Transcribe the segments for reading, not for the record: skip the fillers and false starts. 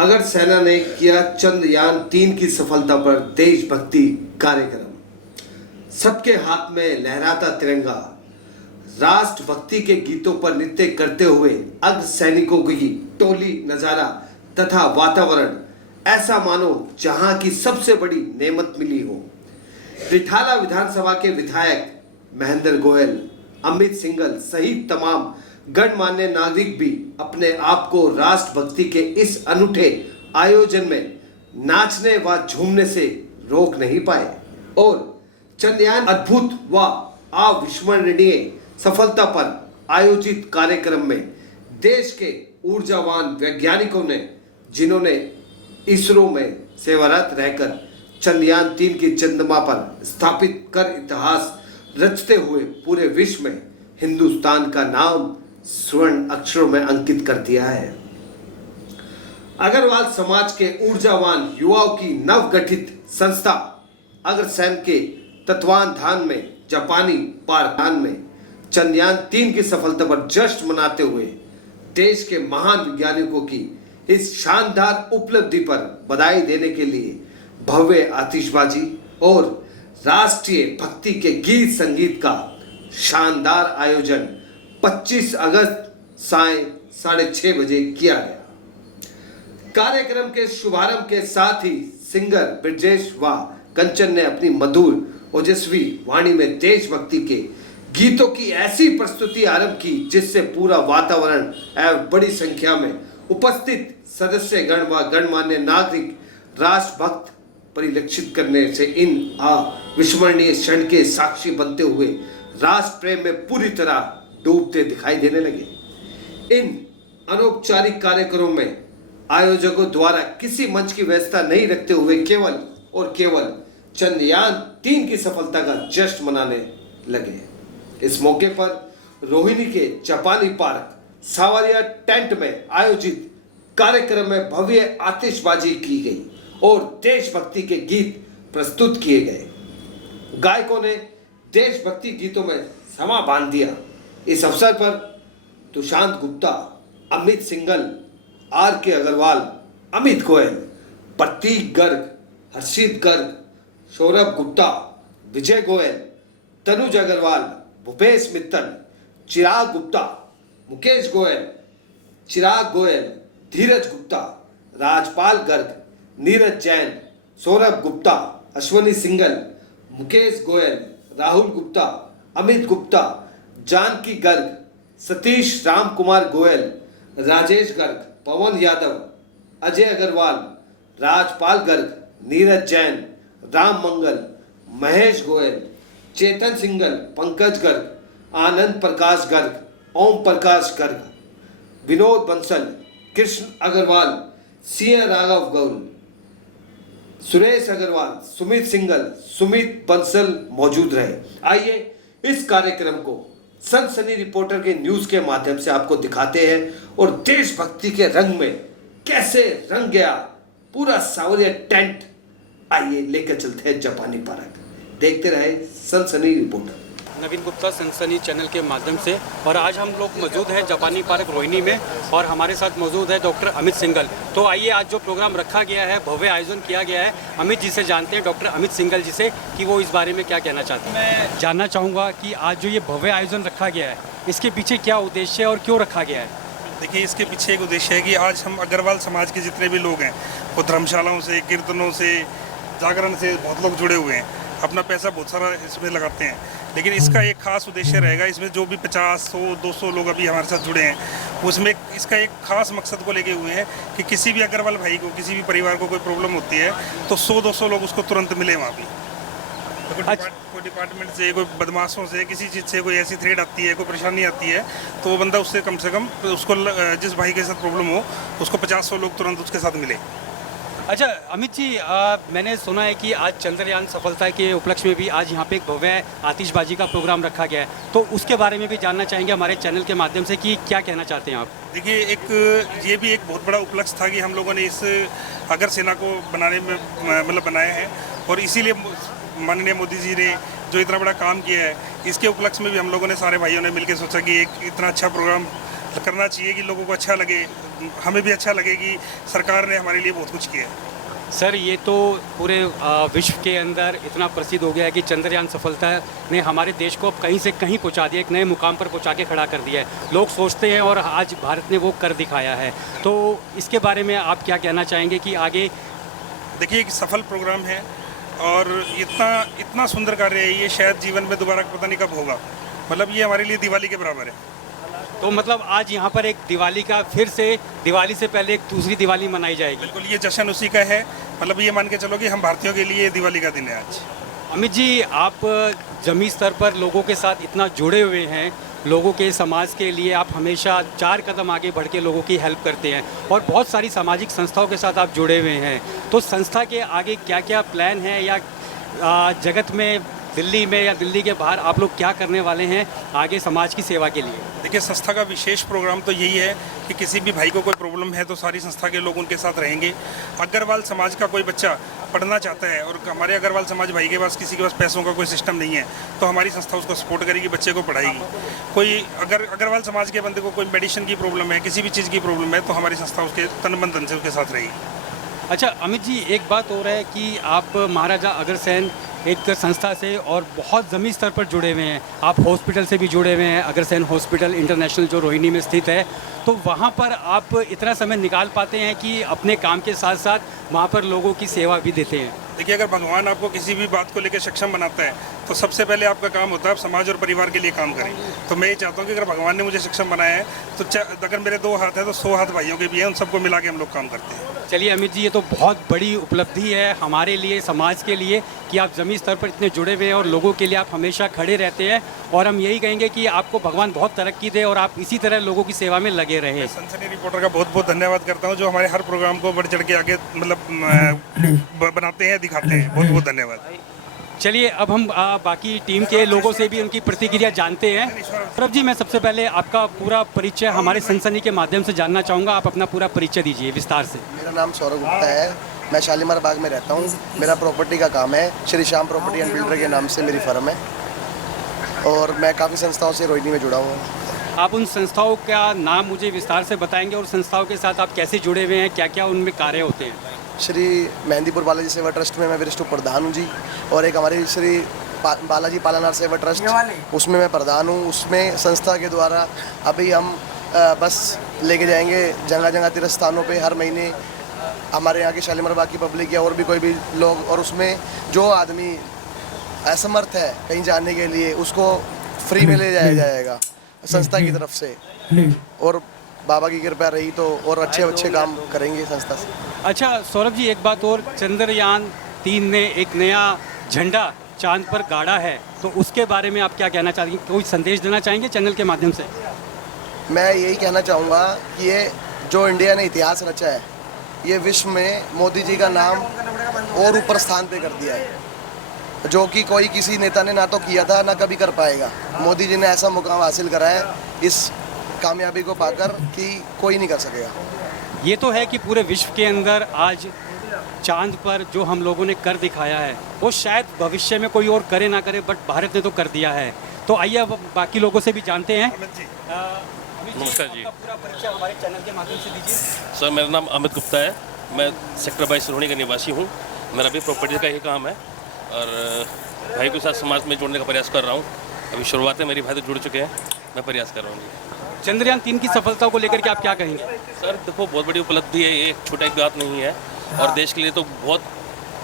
अगर सेना ने किया चंद्रयान-3 की सफलता पर देशभक्ति कार्यक्रम। सबके हाथ में लहराता तिरंगा, राष्ट्रभक्ति के गीतों पर नृत्य करते हुए अर्ध सैनिकों की टोली, नजारा तथा वातावरण ऐसा मानो जहां की सबसे बड़ी नेमत मिली हो। रिठाला विधानसभा के विधायक महेंद्र गोयल, अमित सिंघल सहित तमाम गणमान्य नागरिक भी अपने आप को राष्ट्रभक्ति के इस अनूठे आयोजन में नाचने व झूमने से रोक नहीं पाए और चंद्रयान अद्भुत व अविस्मरणीय सफलता पर आयोजित कार्यक्रम में देश के ऊर्जावान वैज्ञानिकों ने, जिन्होंने इसरो में सेवारत रहकर चंद्रयान-3 की चंद्रमा पर स्थापित कर इतिहास रचते हुए पूरे विश्व में हिंदुस्तान का नाम स्वर्ण अक्षरों में अंकित कर दिया है। अग्रवाल समाज के ऊर्जावान युवाओं की नवगठित संस्था अग्रसेन के तत्वाधान में जापानी पारखान में चंद्रयान-3 की सफलता पर जश्न मनाते हुए देश के महान वैज्ञानिकों की इस शानदार उपलब्धि पर बधाई देने के लिए भव्य आतिशबाजी और राष्ट्रीय भक्ति के गीत संगीत का शानदार आयोजन 25 अगस्त साय 6:30 बजे किया गया। कार्यक्रम के शुभारंभ के साथ ही सिंगर ब्रजेश व कंचन ने अपनी मधुर ओजस्वी वाणी में देशभक्ति के गीतों की ऐसी प्रस्तुति आरंभ की जिससे पूरा वातावरण एवं बड़ी संख्या में उपस्थित सदस्य गण व गणमान्य नागरिक राष्ट्रभक्त परिलक्षित करने से इन अविस्मरणीय क्षण के साक्षी बनते हुए राष्ट्र प्रेम में पूरी तरह डूबते दिखाई देने लगे। इन अनौपचारिक कार्यक्रमों में आयोजकों द्वारा किसी मंच की व्यवस्था नहीं रखते हुए केवल और केवल चंद्रयान-3 की सफलता का जश्न मनाने लगे। इस मौके पर रोहिणी के जापानी पार्क सावरिया टेंट में आयोजित कार्यक्रम में भव्य आतिशबाजी की गई और देशभक्ति के गीत प्रस्तुत किए गए। गायकों ने देशभक्ति गीतों में समा बांध दिया। इस अवसर पर तुषांत गुप्ता, अमित सिंघल, R.K. अग्रवाल, अमित गोयल, प्रतीक गर्ग, हर्षित गर्ग, सौरभ गुप्ता, विजय गोयल, तनुज अग्रवाल, भूपेश मित्तल, चिराग गुप्ता, मुकेश गोयल, चिराग गोयल, धीरज गुप्ता, राजपाल गर्ग, नीरज जैन, सौरभ गुप्ता, अश्वनी सिंघल, मुकेश गोयल, राहुल गुप्ता, अमित गुप्ता, जानकी गर्ग, सतीश राम कुमार गोयल, राजेश गर्ग, पवन यादव, अजय अग्रवाल, राजपाल गर्ग, नीरज जैन, राम मंगल, महेश गोयल, चेतन सिंघल, पंकज गर्ग, आनंद प्रकाश गर्ग, ओम प्रकाश गर्ग, विनोद बंसल, कृष्ण अग्रवाल, सिंह राघव गौल, सुरेश अग्रवाल, सुमित सिंघल, सुमित बंसल मौजूद रहे। आइए इस कार्यक्रम को सनसनी रिपोर्टर के न्यूज के माध्यम से आपको दिखाते हैं और देशभक्ति के रंग में कैसे रंग गया पूरा सावरिया टेंट। आइए लेकर चलते हैं जापानी पार्क। देखते रहे सनसनी रिपोर्टर। नवीन गुप्ता, सनसनी चैनल के माध्यम से। और आज हम लोग मौजूद हैं जापानी पार्क रोहिणी में और हमारे साथ मौजूद है डॉक्टर अमित सिंघल। तो आइए आज जो प्रोग्राम रखा गया है, भव्य आयोजन किया गया है, अमित जी से जानते हैं, डॉक्टर अमित सिंघल जी से, कि वो इस बारे में क्या कहना चाहते हैं। मैं जानना चाहूँगा कि आज जो ये भव्य आयोजन रखा गया है, इसके पीछे क्या उद्देश्य है और क्यों रखा गया है। देखिए, इसके पीछे एक उद्देश्य है कि आज हम अग्रवाल समाज के जितने भी लोग हैं वो धर्मशालाओं से, कीर्तनों से, जागरण से बहुत लोग जुड़े हुए हैं, अपना पैसा बहुत सारा इसमें लगाते हैं। लेकिन इसका एक खास उद्देश्य रहेगा, इसमें जो भी 50, 100, 200 लोग अभी हमारे साथ जुड़े हैं, उसमें इसका एक खास मकसद को लेके हुए हैं कि किसी भी अग्रवाल भाई को, किसी भी परिवार को कोई प्रॉब्लम होती है तो 100-200 लोग उसको तुरंत मिले वहाँ भी। तो कोई डिपार्टमेंट से, कोई बदमाशों से, किसी चीज़ से कोई ऐसी थ्रेड आती है, कोई परेशानी आती है, तो वो बंदा उससे कम से कम उसको, जिस भाई के साथ प्रॉब्लम हो, उसको 50-100 लोग तुरंत उसके साथ मिले। अच्छा अमित जी, मैंने सुना है कि आज चंद्रयान सफलता के उपलक्ष्य में भी आज यहाँ पे एक भव्य आतिशबाजी का प्रोग्राम रखा गया है, तो उसके बारे में भी जानना चाहेंगे हमारे चैनल के माध्यम से कि क्या कहना चाहते हैं आप। देखिए, ये भी एक बहुत बड़ा उपलक्ष्य था कि हम लोगों ने इस अगर सेना को बनाने में मतलब बनाया है, और इसीलिए माननीय मोदी जी ने जो इतना बड़ा काम किया है, इसके उपलक्ष्य में भी हम लोगों ने सारे भाइयों ने मिलकर सोचा कि एक इतना अच्छा प्रोग्राम करना चाहिए कि लोगों को अच्छा लगे, हमें भी अच्छा लगे कि सरकार ने हमारे लिए बहुत कुछ किया है। सर ये तो पूरे विश्व के अंदर इतना प्रसिद्ध हो गया है कि चंद्रयान सफलता ने हमारे देश को अब कहीं से कहीं पहुंचा दिया, एक नए मुकाम पर पहुंचा के खड़ा कर दिया है। लोग सोचते हैं और आज भारत ने वो कर दिखाया है। तो इसके बारे में आप क्या कहना चाहेंगे कि आगे? देखिए एक सफल प्रोग्राम है और इतना सुंदर कार्य है, ये शायद जीवन में दोबारा पता नहीं कब होगा। मतलब ये हमारे लिए दिवाली के बराबर है। तो मतलब आज यहाँ पर एक दिवाली का फिर से, दिवाली से पहले एक दूसरी दिवाली मनाई जाएगी। बिल्कुल, ये जश्न उसी का है। मतलब ये मान के चलो कि हम भारतीयों के लिए दिवाली का दिन है आज। अमित जी, आप जमीनी स्तर पर लोगों के साथ इतना जुड़े हुए हैं, लोगों के समाज के लिए आप हमेशा 4 कदम आगे बढ़ के लोगों की हेल्प करते हैं और बहुत सारी सामाजिक संस्थाओं के साथ आप जुड़े हुए हैं। तो संस्था के आगे क्या क्या प्लान है, या जगत में, दिल्ली में या दिल्ली के बाहर आप लोग क्या करने वाले हैं आगे समाज की सेवा के लिए? देखिए संस्था का विशेष प्रोग्राम तो यही है कि किसी भी भाई को कोई प्रॉब्लम है तो सारी संस्था के लोग उनके साथ रहेंगे। अग्रवाल समाज का कोई बच्चा पढ़ना चाहता है और हमारे अग्रवाल समाज भाई के पास किसी के पास पैसों का कोई सिस्टम नहीं है, तो हमारी संस्था उसको सपोर्ट करेगी, बच्चे को पढ़ाएगी। कोई अगर अग्रवाल समाज के बंदे को कोई मेडिसिन की प्रॉब्लम है, किसी भी चीज़ की प्रॉब्लम है, तो हमारी संस्था उसके तन मन धन से उसके साथ रहेगी। अच्छा अमित जी, एक बात और है कि आप महाराजा अग्रसेन एक संस्था से और बहुत ज़मीनी स्तर पर जुड़े हुए हैं। आप हॉस्पिटल से भी जुड़े हुए हैं, अग्रसेन हॉस्पिटल इंटरनेशनल जो रोहिणी में स्थित है। तो वहाँ पर आप इतना समय निकाल पाते हैं कि अपने काम के साथ साथ वहाँ पर लोगों की सेवा भी देते हैं? देखिए अगर भगवान आपको किसी भी बात को लेकर सक्षम बनाता है तो सबसे पहले आपका काम होता है आप समाज और परिवार के लिए काम करें। तो मैं ये चाहता हूँ कि अगर भगवान ने मुझे सक्षम बनाया है तो अगर मेरे 2 हाथ हैं तो 100 हाथ भाइयों के भी हैं, उन सबको मिला के हम लोग काम करते हैं। चलिए अमित जी, ये तो बहुत बड़ी उपलब्धि है हमारे लिए, समाज के लिए, कि आप ज़मीनी स्तर पर इतने जुड़े हुए हैं और लोगों के लिए आप हमेशा खड़े रहते हैं। और हम यही कहेंगे कि आपको भगवान बहुत तरक्की दे और आप इसी तरह लोगों की सेवा में लगे रहें। सनसनी रिपोर्टर का बहुत बहुत धन्यवाद करता हूँ जो हमारे हर प्रोग्राम को बढ़ चढ़ के आगे मतलब बनाते हैं, दिखाते हैं। बहुत बहुत धन्यवाद। चलिए अब हम बाकी टीम के लोगों से भी उनकी प्रतिक्रिया जानते हैं। सौरभ जी, मैं सबसे पहले आपका पूरा परिचय हमारे सनसनी के माध्यम से जानना चाहूँगा। आप अपना पूरा परिचय दीजिए विस्तार से। मेरा नाम सौरभ गुप्ता है, मैं शालीमार बाग में रहता हूँ। मेरा प्रॉपर्टी का काम है, Shri Shyam property and builder के नाम से मेरी फर्म है और मैं काफ़ी संस्थाओं से रोहिणी में जुड़ा हुआ हूँ। आप उन संस्थाओं का नाम मुझे विस्तार से बताएंगे और संस्थाओं के साथ आप कैसे जुड़े हुए हैं, क्या क्या उनमें कार्य होते हैं? श्री मेहंदीपुर बालाजी सेवा ट्रस्ट में मैं वरिष्ठ प्रधान हूँ जी, और एक हमारी श्री बालाजी पालनार सेवा ट्रस्ट, उसमें मैं प्रधान हूँ। उसमें संस्था के द्वारा अभी हम बस लेके जाएंगे जगह जगह तीर्थ स्थानों पे हर महीने हमारे यहाँ की शालीमार बाग की पब्लिक या और भी कोई भी लोग, और उसमें जो आदमी असमर्थ है कहीं जाने के लिए उसको फ्री में ले जाया जाएगा संस्था की तरफ से, और बाबा की कृपा रही तो और अच्छे अच्छे काम करेंगे संस्था से। अच्छा सौरभ जी, एक बात और, चंद्रयान 3 ने एक नया झंडा चांद पर गाड़ा है, तो उसके बारे में आप क्या कहना चाहेंगे? कोई संदेश देना चाहेंगे चैनल के माध्यम से? मैं यही कहना चाहूँगा कि ये जो इंडिया ने इतिहास रचा है, ये विश्व में मोदी जी का नाम और ऊपर स्थान पे कर दिया है, जो कि कोई किसी नेता ने ना तो किया था ना कभी कर पाएगा। मोदी जी ने ऐसा मुकाम हासिल करा है इस कामयाबी को पाकर कि कोई नहीं कर सकेगा। ये तो है कि पूरे विश्व के अंदर आज चांद पर जो हम लोगों ने कर दिखाया है वो शायद भविष्य में कोई और करे ना करे, बट भारत ने तो कर दिया है। तो आइए अब बाकी लोगों से भी जानते हैं। नमस्कार जी। पूरा परिचय हमारे चैनल के माध्यम से दीजिए। सर मेरा नाम अमित गुप्ता है, मैं सेक्टर 22 रोहिणी का निवासी हूँ। मेरा भी प्रॉपर्टी का ही काम है और भाई के साथ समाज में जोड़ने का प्रयास कर रहा हूँ। अभी शुरुआत है, मेरी भाई तो जुड़ चुके हैं, मैं प्रयास कर रहा हूँ। चंद्रयान 3 की सफलता को लेकर के आप क्या कहेंगे? सर देखो, बहुत बड़ी उपलब्धि है, ये एक छोटा एक बात नहीं है और देश के लिए तो बहुत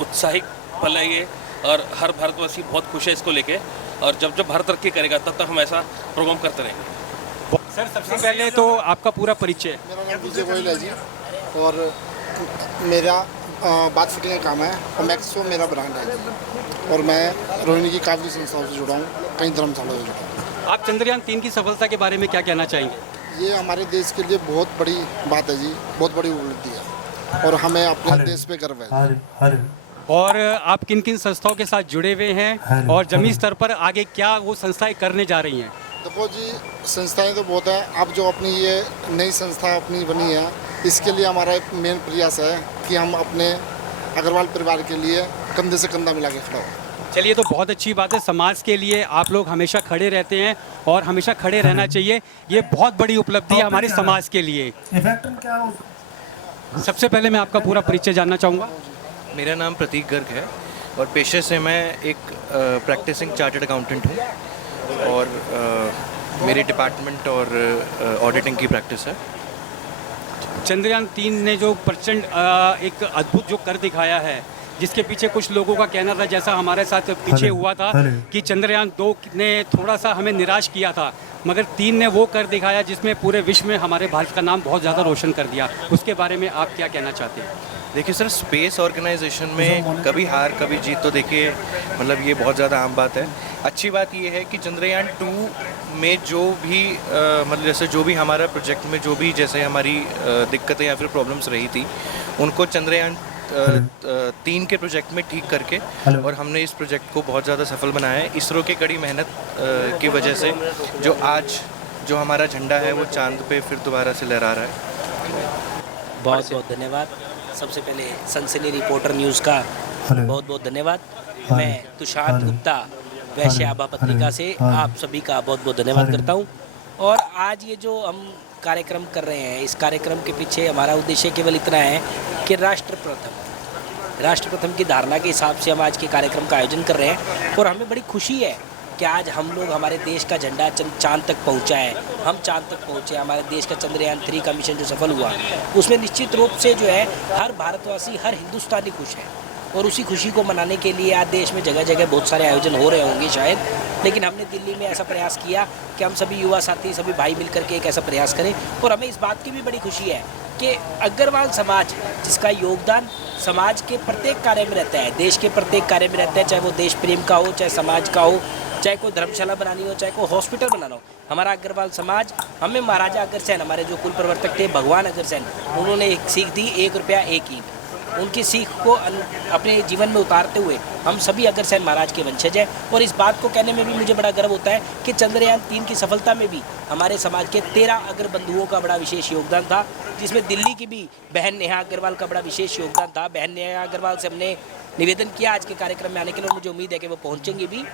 उत्साहित पल है ये, और हर भारतवासी बहुत खुश है इसको लेके, और जब जब भारत तरक्की करेगा तब तक हम ऐसा प्रोग्राम करते रहेंगे। सर सबसे पहले तो आपका पूरा परिचय। मेरा नाम विजय गोयल है जी, और मेरा बात फिटिंग का काम है और मैक्सो मेरा ब्रांड है जी, और मैं रोहिणी की काफ़ी संस्थाओं से जुड़ा हूँ, कई धर्मशालाओं से जुड़ा हूँ। आप चंद्रयान 3 की सफलता के बारे में क्या कहना चाहेंगे? ये हमारे देश के लिए बहुत बड़ी बात है जी, बहुत बड़ी उपलब्धि है और हमें अपने देश पे गर्व है। और आप किन किन संस्थाओं के साथ जुड़े हुए हैं और जमीनी स्तर पर आगे क्या वो संस्थाएं करने जा रही हैं? देखो जी, संस्थाएं तो बहुत है। अब जो अपनी ये नई संस्था अपनी बनी है, इसके लिए हमारा एक मेन प्रयास है कि हम अपने अग्रवाल परिवार के लिए कंधे से कंधा मिला के खड़ा हो। चलिए, तो बहुत अच्छी बात है। समाज के लिए आप लोग हमेशा खड़े रहते हैं और हमेशा खड़े रहना चाहिए। ये बहुत बड़ी उपलब्धि है हमारे समाज के लिए। सबसे पहले मैं आपका पूरा परिचय जानना चाहूँगा। मेरा नाम प्रतीक गर्ग है और पेशे से मैं एक प्रैक्टिसिंग चार्टर्ड अकाउंटेंट हूँ और मेरे डिपार्टमेंट और ऑडिटिंग की प्रैक्टिस है। चंद्रयान 3 ने जो प्रचंड एक अद्भुत जो कर दिखाया है, जिसके पीछे कुछ लोगों का कहना था, जैसा हमारे साथ पीछे हुआ था कि चंद्रयान 2 ने थोड़ा सा हमें निराश किया था, मगर 3 ने वो कर दिखाया जिसमें पूरे विश्व में हमारे भारत का नाम बहुत ज़्यादा रोशन कर दिया। उसके बारे में आप क्या कहना चाहते हैं? देखिए सर, स्पेस ऑर्गेनाइजेशन में कभी हार कभी जीत तो देखिए मतलब ये बहुत ज़्यादा आम बात है। अच्छी बात ये है कि चंद्रयान 2 में जो भी मतलब जैसे जो भी हमारा प्रोजेक्ट में जो भी जैसे हमारी दिक्कतें या फिर प्रॉब्लम्स रही थी, उनको चंद्रयान 3 के प्रोजेक्ट में ठीक करके और हमने इस प्रोजेक्ट को बहुत ज़्यादा सफल बनाया है। इसरो के कड़ी मेहनत की वजह से जो आज जो हमारा झंडा है वो चांद पे फिर दोबारा से लहरा रहा है। बहुत बहुत धन्यवाद। सबसे पहले सनसनी रिपोर्टर न्यूज़ का बहुत बहुत धन्यवाद। मैं तुषार गुप्ता वैश्य आभा पत्रिका से आप सभी का बहुत बहुत धन्यवाद करता हूं। और आज ये जो हम कार्यक्रम कर रहे हैं, इस कार्यक्रम के पीछे हमारा उद्देश्य केवल इतना है कि राष्ट्र प्रथम की धारणा के हिसाब से हम आज के कार्यक्रम का आयोजन कर रहे हैं। और हमें बड़ी खुशी है कि आज हम लोग हमारे देश का झंडा चांद तक पहुंचा है, हम चांद तक पहुंचे। हमारे देश का चंद्रयान 3 का मिशन जो सफल हुआ, उसमें निश्चित रूप से जो है हर भारतवासी, हर हिंदुस्तानी खुश है। और उसी खुशी को मनाने के लिए आज देश में जगह जगह बहुत सारे आयोजन हो रहे होंगे शायद, लेकिन हमने दिल्ली में ऐसा प्रयास किया कि हम सभी युवा साथी, सभी भाई मिलकर के एक ऐसा प्रयास करें। और हमें इस बात की भी बड़ी खुशी है कि अग्रवाल समाज, जिसका योगदान समाज के प्रत्येक कार्य में रहता है, देश के प्रत्येक कार्य में रहता है, चाहे वो देश प्रेम का हो, चाहे समाज का हो, चाहे कोई धर्मशाला बनानी हो, चाहे कोई हॉस्पिटल बनाना हो, हमारा अग्रवाल समाज, हमें महाराजा अग्रसेन, हमारे जो कुल प्रवर्तक थे भगवान अग्रसेन, उन्होंने एक सीख दी, 1 रुपया 1 ईंट। उनकी सीख को अपने जीवन में उतारते हुए हम सभी अग्रसेन महाराज के वंशज हैं। और इस बात को कहने में भी मुझे बड़ा गर्व होता है कि चंद्रयान 3 की सफलता में भी हमारे समाज के 13 अग्र बंधुओं का बड़ा विशेष योगदान था, जिसमें दिल्ली की भी बहन नेहा अग्रवाल का बड़ा विशेष योगदान था। बहन नेहा अग्रवाल से हमने निवेदन किया आज के कार्यक्रम में आने के लिए, मुझे उम्मीद है कि वो पहुँचेंगे भी।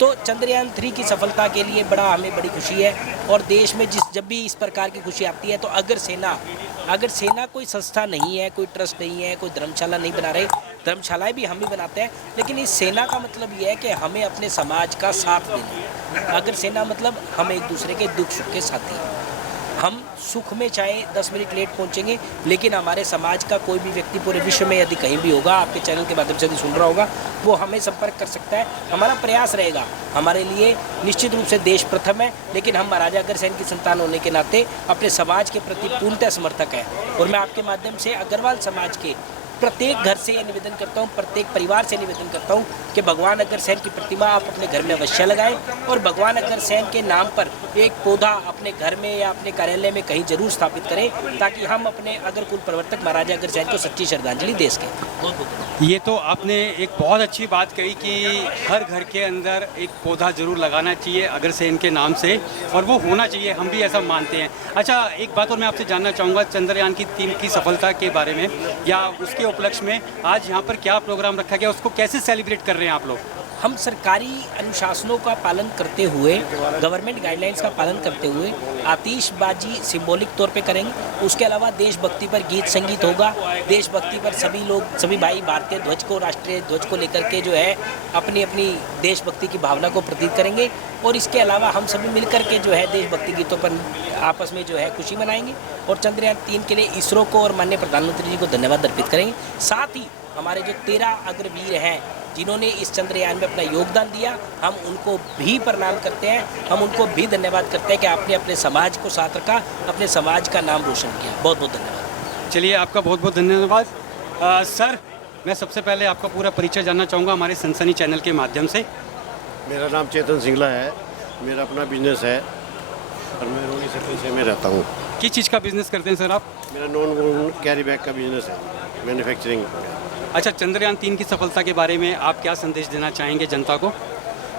तो चंद्रयान 3 की सफलता के लिए हमें बड़ी खुशी है। और देश में जब भी इस प्रकार की खुशी आती है तो अगर सेना कोई संस्था नहीं है, कोई ट्रस्ट नहीं है, कोई धर्मशाला नहीं बना रहे, धर्मशालाएं भी हम ही बनाते हैं, लेकिन इस सेना का मतलब ये है कि हमें अपने समाज का साथ देना। अगर सेना मतलब हम एक दूसरे के दुख सुख के साथी हैं। हम सुख में चाहे 10 मिनट लेट पहुंचेंगे, लेकिन हमारे समाज का कोई भी व्यक्ति पूरे विश्व में यदि कहीं भी होगा, आपके चैनल के माध्यम से यदि सुन रहा होगा, वो हमें संपर्क कर सकता है। हमारा प्रयास रहेगा, हमारे लिए निश्चित रूप से देश प्रथम है, लेकिन हम महाराजा अग्रसेन की संतान होने के नाते अपने समाज के प्रति पूर्णतः समर्थक हैं। और मैं आपके माध्यम से अग्रवाल समाज के प्रत्येक घर से ये निवेदन करता हूँ, प्रत्येक परिवार से निवेदन करता हूँ कि भगवान अग्रसेन की प्रतिमा आप अपने घर में अवश्य लगाएं और भगवान अग्रसेन के नाम पर एक पौधा अपने घर में या अपने कार्यालय में कहीं जरूर स्थापित करें, ताकि हम अपने अग्र कुल प्रवर्तक महाराजा अग्रसेन को सच्ची श्रद्धांजलि दे सकें। ये तो आपने एक बहुत अच्छी बात कही कि हर घर के अंदर एक पौधा जरूर लगाना चाहिए अग्रसेन के नाम से, और वो होना चाहिए, हम भी ऐसा मानते हैं। अच्छा, एक बात और मैं आपसे जानना चाहूँगा चंद्रयान की 3 की सफलता के बारे में, या उसके उपलक्ष्य में आज यहाँ पर क्या प्रोग्राम रखा गया, उसको कैसे सेलिब्रेट कर रहे हैं आप लोग? हम सरकारी अनुशासनों का पालन करते हुए, गवर्नमेंट गाइडलाइंस का पालन करते हुए आतिशबाजी सिंबॉलिक तौर पे करेंगे। उसके अलावा देशभक्ति पर गीत संगीत होगा। देशभक्ति पर सभी लोग, सभी भाई भारतीय ध्वज को, राष्ट्रीय ध्वज को लेकर के जो है अपनी अपनी देशभक्ति की भावना को प्रतीक करेंगे। और इसके अलावा हम सभी मिलकर के जो है देशभक्ति गीतों पर आपस में जो है खुशी मनाएंगे। और चंद्रयान 3 के लिए इसरो को और माननीय प्रधानमंत्री जी को धन्यवाद अर्पित करेंगे। साथ ही हमारे जो 13 अग्रवीर हैं जिन्होंने इस चंद्रयान में अपना योगदान दिया, हम उनको भी प्रणाम करते हैं, हम उनको भी धन्यवाद करते हैं कि आपने अपने समाज को साथ रखा, अपने समाज का नाम रोशन किया। बहुत बहुत धन्यवाद। चलिए, आपका बहुत बहुत धन्यवाद। सर, मैं सबसे पहले आपका पूरा परिचय जानना चाहूँगा हमारे सनसनी चैनल के माध्यम से। मेरा नाम चेतन सिंगला है, मेरा अपना बिजनेस है और मैं रोहिणी सर्कल से में रहता हूँ। किस चीज़ का बिजनेस करते हैं सर आप? मेरा नॉन कैरी बैग का बिजनेस है, मैन्युफैक्चरिंग। अच्छा, चंद्रयान 3 की सफलता के बारे में आप क्या संदेश देना चाहेंगे जनता को?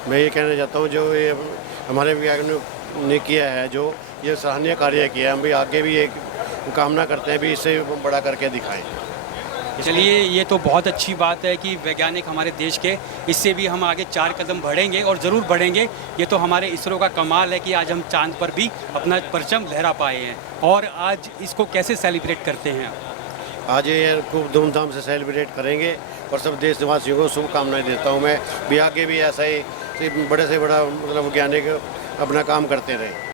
मैं ये कहना चाहता हूँ जो ये हमारे वैज्ञानिकों ने किया है, जो ये सराहनीय कार्य किया है, हम भी आगे भी एक कामना करते हैं भी इससे बड़ा करके दिखाएं। चलिए, ये तो बहुत अच्छी बात है कि वैज्ञानिक हमारे देश के, इससे भी हम आगे 4 कदम बढ़ेंगे और ज़रूर बढ़ेंगे। ये तो हमारे इसरो का कमाल है कि आज हम चांद पर भी अपना परचम लहरा पाए हैं। और आज इसको कैसे सेलिब्रेट करते हैं आप? आज ये खूब धूमधाम से सेलिब्रेट करेंगे और सब देशवासियों को शुभकामनाएं देता हूँ मैं भी, आगे भी ऐसा ही बड़े से बड़ा मतलब वैज्ञानिक अपना काम करते रहे।